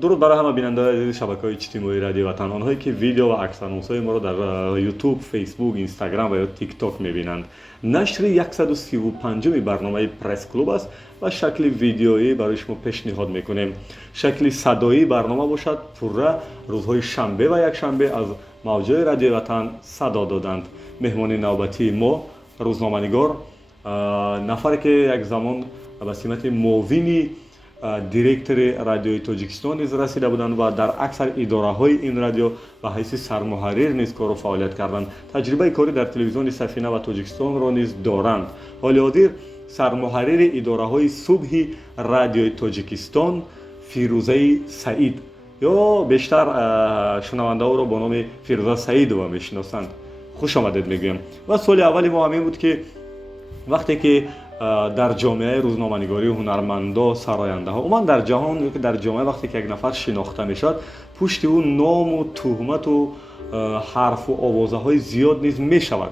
درود برای همه بیننده‌های عزیز شبکه‌های اجتماعی رادیو وطن، آنهایی که ویدیو و عکس آنونس‌های ما را در یوتیوب، فیسبوک، اینستاگرام و یا تیک تاک می‌بینند. نشر 135 برنامه پرس کلوب است و شکل ویدیویی برای شما پیشنهاد می‌کنیم. شکل صدایی برنامه باشد پوره روزهای شنبه و یک شنبه از موج‌های رادیو وطن صدا دادند. مهمان نوبتی ما روزنامه‌نگار، نفری که یک زمان به سمت معاون دیرکتور رادیوی تاجیکستان نیز رسیده بودند و در اکثر اداره‌های این رادیو به حیث سرمحرر نیز کار و فعالیت کردند. تجربه کاری در تلویزیون سفینه و تاجیکستان را نیز دارند. حال حاضر سرمحرر اداره‌های صبح رادیوی تاجیکستان فیروزه سعید یا بیشتر شنونده ها را با نام فیروزه سعید و میشناسند. خوش آمدید میگویم. و سوال اولی ما همین بود که وقتی که در جامعه روزنامه‌نگاری و هنرمندا سراینده ها اومد در جهان، که در جامعه وقتی که یک نفر شناخته میشد پشت او نام و تهمت و حرف و آوازه های زیاد نیز میشود.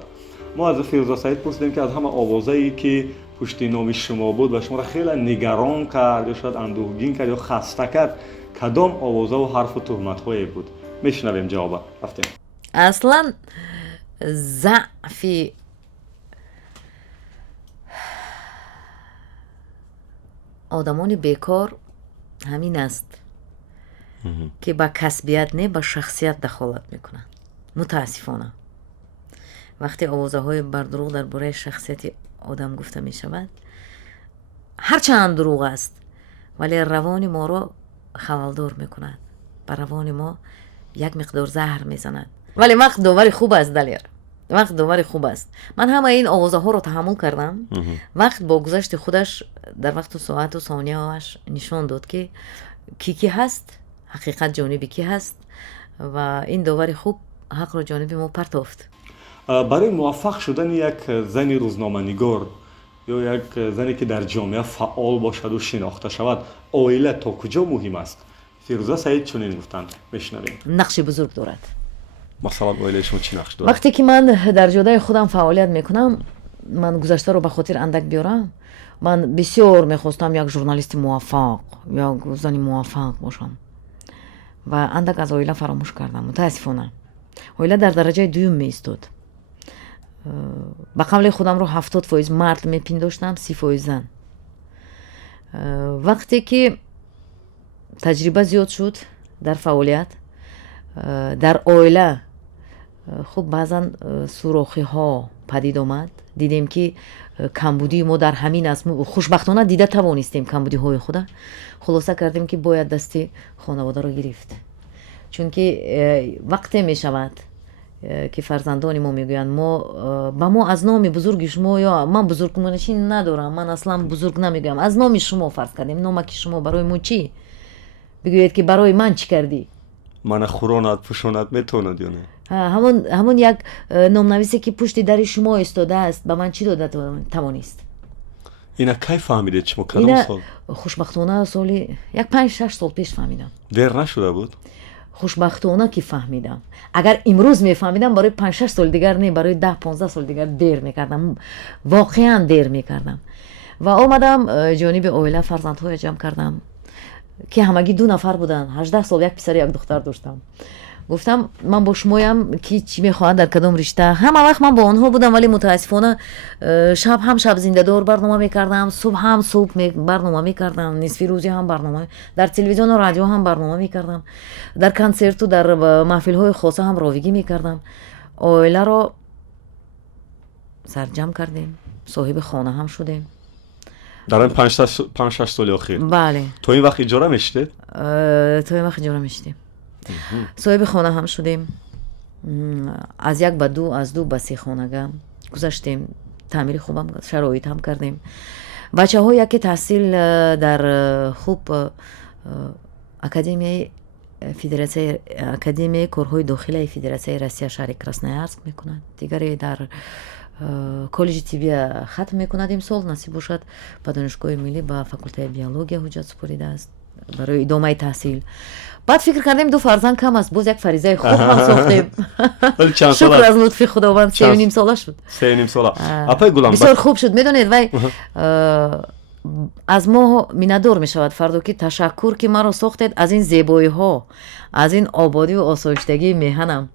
ما از فیروزه سعید پرسیدیم که از همه آوازه‌ای که پشت نام شما بود و شما را خیلی نگران کرد یا شاید اندوهگین کرد یا خسته کرد، کدام آوازه و حرف و تهمت هایی بود؟ میشنویم جواب. رفتیم. اصلا ضعف آدمان بیکار همین است که با کسبیت نه با شخصیت دخالت میکنن. متاسفانه وقتی آوازه های بردروغ درباره شخصیت آدم گفته می شود، هرچند دروغ است ولی روان ما را خلالدار میکند، بر روان ما یک مقدار زهر میزند. ولی وقت داوری خوب است دلیر، وقت داوری خوب است. من همه این آوازه ها رو تحمل کردم. وقت با گذشت خودش در وقت و ساعت و ثانیه هاش نشان داد که کی هست، حقیقت جانب کی هست و این داوری خوب حق رو جانب ما پرتافت. برای موفق شدن یک زن روزنامه‌نگار یا یک زنی که در جامعه فعال باشد و شناخته شود، عائله تا کجا مهم است؟ فیروزه سعید چنین گفتند. بشنویم. نقش بزرگ دارد. مثلا عائله شما چی نقش دارد؟ وقتی که من در جاده خودم فعالیت میکنم، من گذشته رو به خاطر اندک بیارم. من بسیار میخواستم یک ژورنالیست موفق یا زنی موفق باشم و اندک از عائله فراموش کردم. متاسفانه عائله در درجه دوم میایستاد. به قول خودم رو 70% مرد میپنداشتم، 30% زن. وقتی که تجربه زیاد شد در فعالیت در عائله، خب بعضا سوراخی ها پدید آمد. دیدیم که کمبودی ما در همین است. خوشبختانه دیده توانستیم کمبودی های خود. خلاصه کردیم که باید دستی خانواده رو گرفت، چون که وقتی می شود که فرزندان ما میگویند ما با ما از نام بزرگ شما، یا من بزرگ منشین ندارم، من اصلا بزرگ نمیگم، از نام شما فرض کردیم، نامک شما برای ما چی؟ بگوید که برای من چی کردی؟ من خوراند پوشاند میتوند یا نه؟ همون یک نامنویسی که پشت در شما استاده است به من چی داده توانست؟ اینا کی فهمیدید شما کدام سال؟ خوشبختانه سالی 5-6 سال پیش فهمیدم. دیر نشده بود؟ خوشبختانه که فهمیدم. اگر امروز میفهمیدم برای 5-6 سال دیگر نه، برای 10-15 سال دیگر دیر میکردم، واقعا دیر میکردم. و آمدم جانب عائله فرزندهای جمع کردم که همگی 2 نفر بودن. 18 سال یک پسر یک دختر داشتم. گفتم من با شمایم که چی میخواهند در کدام رشته. همه وقت من با آنها بودم، ولی متاسفانه شب هم شب زنده دار برنامه میکردم، صبح هم صبح برنامه میکردم، نصف روزی هم برنامه، در تلویزیون و رادیو هم برنامه میکردم، در کنسرت و در محفل های خاصه هم راویگی میکردم. عائله را سرجم کردیم، صاحب خانه هم شدیم در این 5-6 سال اخیر. بله. تو این وقت اجاره میشته؟ تو این وقت اجاره میشتیم. صاحب خانه هم شدیم. از 1 به 2، از 2 به 3 خانه گذاشتیم. تعمیر خوبم شرایط هم کردیم. بچه ها یکی تحصیل در خوب اکادمی فدراسیون اکادمی کارهای داخلی فدراسیون روسیه شهر کراسنویارسک میکنند. دیگری در کالج طبی ختم میکند امسال، نصیب باشد به دانشگاه ملی به فاکولته بیولوژی حجت سپرده است برای ادامه تحصیل. بعد فکر کردیم 2 فرزند کم است، باز یک فریضه خوب هم ساختیم. شکر از لطف خداوند 3.5 ساله شد. 3.5 ساله. اپای گلم بسیار خوب شد. میدونید وای аз мо миннатдор мешавад фардо ки ташаккур ки маро сохтед аз ин зебоиҳо, аз ин ободиву осоиштагии меҳанам,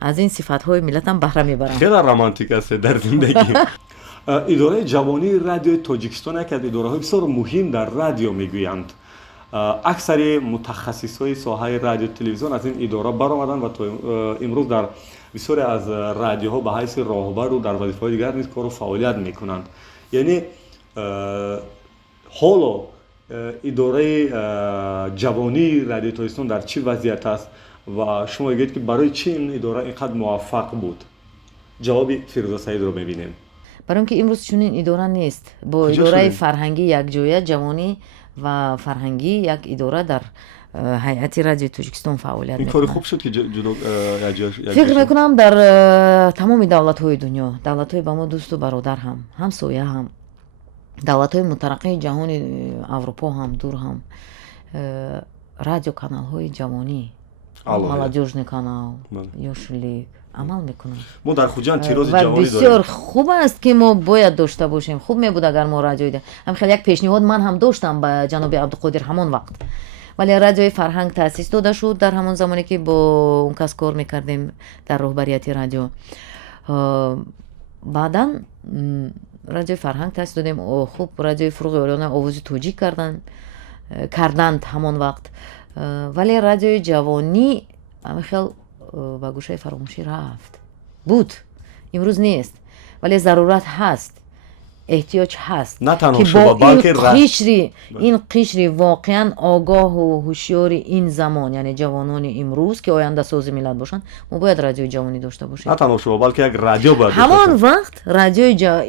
аз ин сифатҳои миллатам баҳра мебарам. хеле романтик аст дар зиндагӣ. идораи ҷавонии радиои тоҷикистон яке аз идораҳои бисёр муҳим дар радио мегӯянд. аксари мутахассисҳои соҳаи радио телевизион аз ин идора баромаданд ва то имрӯз дар бисёре аз радиоҳо ба ҳайси роҳбару дар вазифаҳои дигар низ кору фаъолият мекунанд. яъне ҳоло идораи ҷавонии радиои тоҷикистон дар чӣ вазъият аст ва шумо мегӯед ки барои чӣ ин идора инқадр муваффақ буд? ҷавоби Фирӯза Саидро мебинем. барои он ки имрӯз чунин идора нест. Бо идораи фарҳангӣ якҷоя ҷавонӣ ва фарҳангӣ як идора дар ҳайати радиои тоҷикистон фаъолият ин кори хуб шуд ки ҷудо фикр мекунам дар тамоми давлатҳои дунё, давлатҳои ба мо дӯсту бародар ҳам, ҳамсоя ҳам, давлатҳои мутараққии ҷаҳони Аврупо ҳам, дур ҳам, радиоканалҳои ҷавонӣ, молодёжный канал, ёшлик амал мекунанд. мо дар хуҷанд тирози ва ҷавонӣ бисёр дорем. хуб аст ки мо бояд дошта бошем. Хуб мебуд агар мо радиои ҳамхел як пешниҳод ман ҳам доштам ба ҷаноби Абдуқодир ҳамон вақт. вале радиои фарҳанг таъсис дода шуд дар ҳамон замоне ки бо он кас кор мекардем дар роҳбарияти радио. баъдан радиои фарҳанг таъсис додем. хуб радиои фуруғи олиёна овози тоҷик карданд ҳамон вақт. вале радиои ҷавонӣ ҳамихел ба гӯшаи фаромӯшӣ рафт. буд, имрӯз нест, вале зарурат ҳаст, эҳтиёҷ ҳаст ки бо ин қишри воқеан огоҳу ҳушёри ин замон, яъне ҷавонони имрӯз ки ояндасози миллат бошанд, мо бояд радиои ҷавонӣ дошта бошем. на танҳо шумо, балки як радио бояд дошта. ҳамон вақт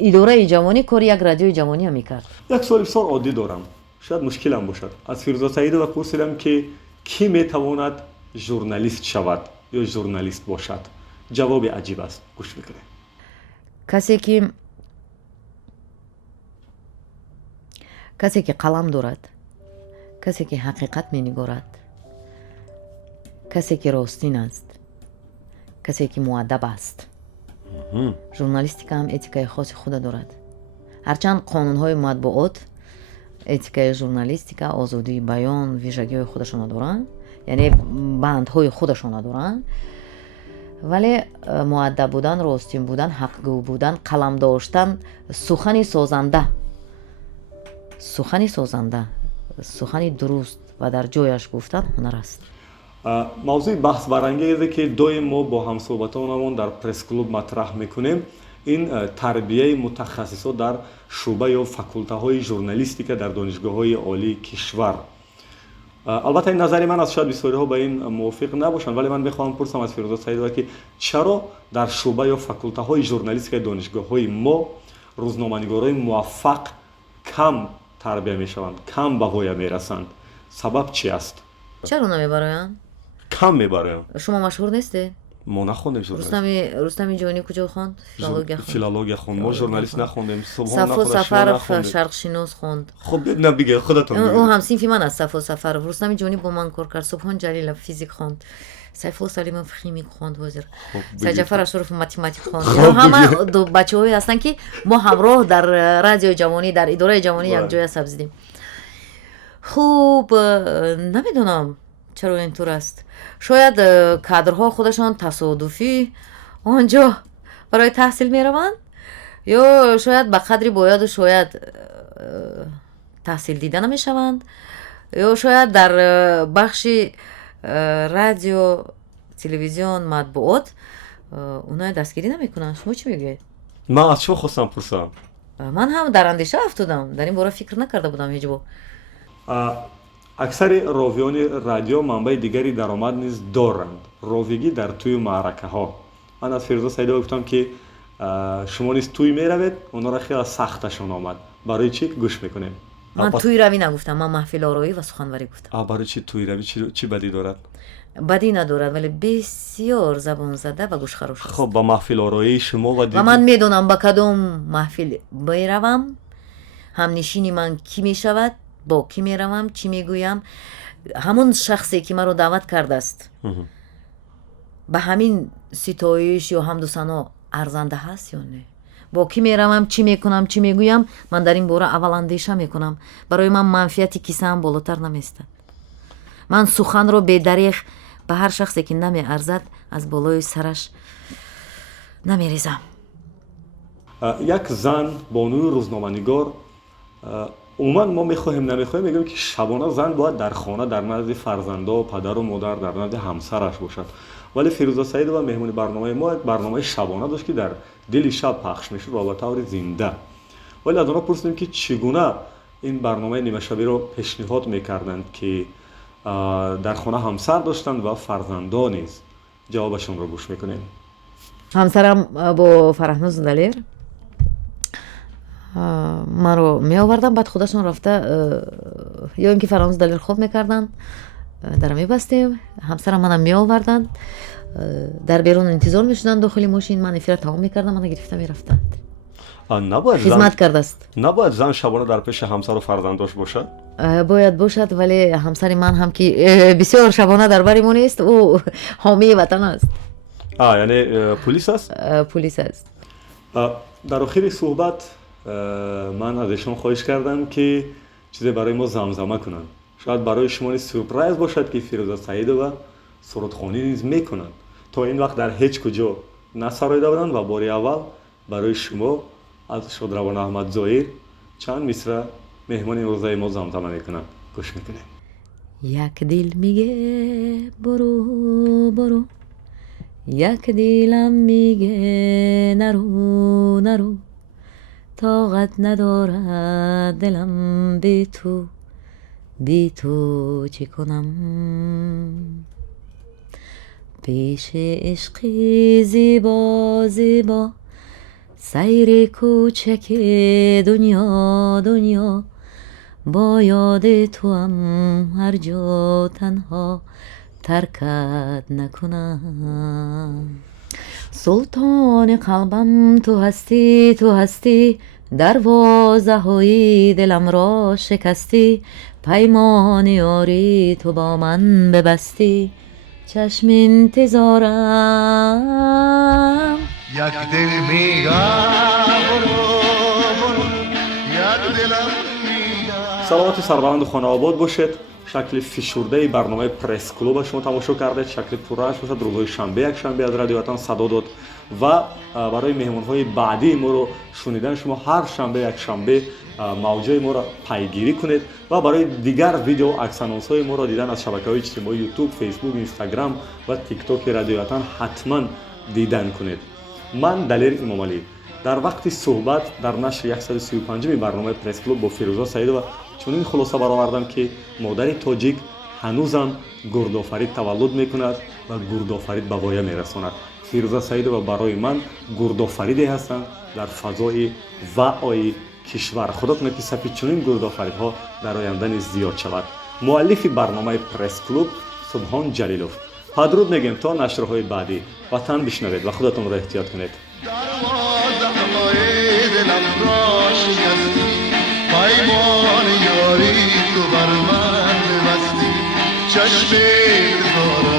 идораи ҷавонӣ кори як радиои ҷавонӣ ҳам мекард. як суоли бисёр оддӣ дорам, шояд мушкилам бошад. аз Фирӯза Саидова пурсидам ки кӣ метавонад журналист шавад ё журналист бошад? ҷавоби аҷиб аст. гӯш мекунем. касе ки қалам дорад, касе ки ҳақиқат менигорад, касе ки ростин аст, касе ки муаддаб аст. журналистика ҳам этикаи хоси худа дорад. ҳарчанд қонунҳои матбуот этикаи журналистика, озодии баён вижагиҳои худашона доранд, яъне бандҳои худашона доранд, вале муаддаб будан, ростин будан, ҳақгӯ будан, қалам доштан, сухани созанда, сухани дуруст ва дар ҷояш гуфтан ҳунар аст. мавзӯи баҳсбарангезе ки доим мо бо ҳамсоҳбатонамон дар пресс-клуб матраҳ мекунем, ин тарбияи мутахассисот дар шуъба ё факултаҳои журналистика дар донишгоҳҳои олии кишвар. албатта ин назари ман аст, шояд бисёриҳо ба ин мувофиқ набошанд, вале ман мехоҳам пурсам аз Фирӯза Саидова ки чаро дар шуъба ё факултаҳои журналистикаи донишгоҳҳои мо рӯзноманигорои муваффақ кам тарбия мешаванд, кам ба воя мерасанд? сабаб чи аст? чаро намебароянд? кам мебароянд. шумо машҳур нестед? мо нахондем журналист. Рустами ҷонӣ куҷо хонд? филология хонд. мо журналист нахондем. Сафо Сафаров шарқшинос хонд. хуб набиге худатон. ӯ ҳам синфи ман аст. Сафо Сафаров. Рустами ҷонӣ бо ман кор кард. Субҳон Ҷалилов физик хонд. Сайфулло Салимов химик хонд ҳозир. Саҷафар Ашуров математик хонд. ҳама бачаҳое ҳастанд ки мо ҳамроҳ дар радиои ҷавонӣ, дар идораи ҷавонӣ якҷоя сабзидем. хуб намедонам чаро ин тур аст. шояд кадрҳо худашон тасодуфӣ онҷо барои таҳсил мераванд, ё шояд ба қадри бояду шояд таҳсил дида намешаванд, ё шояд дар бахши радио, телевизион, матбуот онҳое дастгирӣ намекунанд. шумо чӣ мегӯед? ман аз шумо хостам пурсам. ман ҳам дар андеша афтодам. дар ин бора фикр накарда будам ҳеҷ бор. аксари ровиёни радио манбаи дигари даромад низ доранд. ровигӣ дар тӯю маъракаҳо. ман аз Фирӯза Саидова гуфтам ки шумо низ тӯй меравед, онҳоро хеле сахташон омад. барои чӣ? гӯш мекунем. ман тӯйравӣ нагуфтам, ман маҳфилороӣ ва суханварӣ гуфтам. барои чӣ тӯйравӣ? чӣ бадӣ дорад? бадӣ надорад, вале бисёр забонзада ва гӯшхарош аст. хоб ба маҳфилороии шумо ва ман медонам ба кадом маҳфил меравам, ҳамнишини ман кӣ мешавад, бо кӣ меравам, чӣ мегӯям. ҳамон шахсе ки маро даъват кардааст ба ҳамин ситоиш ё ҳамду сано арзанда ҳаст ё не? با کی میروم، چی میکنم، چی میگویم، من در این باره اول اندیشه میکنم. برای من منفیت کیسه‌ام بالاتر نمیستد. من سخن رو به دریغ به هر شخصی که نمیارزد از بالای سرش نمیریزم. یک زن بانوی روزنامه‌نگار، عموما ما میخواهیم نمیخواهیم میگیم که شبانه زن باید در خانه در نزد فرزندا و پدر و مادر در نزد همسرش باشد. ولی فیروزه سعیدова مهمون برنامه ما یک برنامه شبانه داشت که در دل شب پخش میشد و به طور زنده. ولی از آنها پرسیدیم که چگونه این برنامه نیمه شبی رو پیشنهاد میکردند که در خانه همسر داشتند و فرزندا نیز. جوابشون رو گوش میکنیم. همسرم با فرهناز دلیر من رو می آوردن، بعد خودشون رفته یا اینکه فرهناز دلیر خوب میکردن در می بستیم، همسرم منم می آوردن در بیرون انتظار میشدن داخل ماشین، من افیر تمام میکردم، من گرفته میرفتن. خدمت کرده است. نباید زن شبانه در پیش همسر و فرزنداش باشد؟ باید باشد، ولی همسر من هم که بسیار شبانه در بریمون است، او حامی وطن است. یعنی پلیس است؟ پلیس است. در آخر صحبت من از ایشان خواهش کردم که چیزی برای ما زمزمه کنند. شاید برای شما سورپرایز باشد که فیروزه سعیدova سرودخوانی نیز میکنند. تا این وقت در هیچ کجا نسرایده بودند و باری اول برای شما از شادروان احمد ظاهر چند مصرع مهمان امروزه ما زمزمه میکنند. گوش میکنیم. یک دل میگه برو برو، یک دلم میگه نرو نرو، طاقت ندارد دلم بی تو چی کنم. پیش عشقی زیبا زیبا، سیر کوچک دنیا، با یاد تو هم هر جا تنها ترکت نکنم. سلطان قلبم تو هستی، دروازه های دلم را شکستی، پیمان یاری تو با من ببستی، چشم انتظارم. یک دل میگم برو یک دلم میگم. سلامت سربلند خانه آباد باشید. شکل فشرده برنامه پرس کلوب شما تماشا کردید. شکل پررنگ باشد. روزهای شنبه یک شنبه از رادیو وطن صدا داد و برای مهمان‌های بعدی ما رو شنیدن شما هر شنبه یک شنبه موجه ما را پیگیری کنید و برای دیگر ویدیو عکس آنونس‌های ما را دیدن از شبکه‌های اجتماعی یوتیوب، فیسبوک، اینستاگرام و تیک تاک رادیو وطن حتما دیدن کنید. من دلیر امامعلی در وقت صحبت در نشر 135 برنامه پرس کلوب با فیروزه سعیدova چنین خلاصه برآوردم که مادر تاجیک هنوزم گردآفرید تولد میکند و گردآفرید به وایه میرساند. فیروزه سعیدova برای من گردآفریدی هستند در فضای وعای کشور. خدا کنه که سپید چنین گردآفریدها در آینده نیز زیاد شود. مؤلف برنامه پرس کلوب سبحان جلیلوف. پدرود میگیم تا نشرهای بعدی. وطن بشنوید و خودتون را احتیاط کنید. دلم را شکستی، پیمان یاری تو بر من بستی، چشم انتظارم.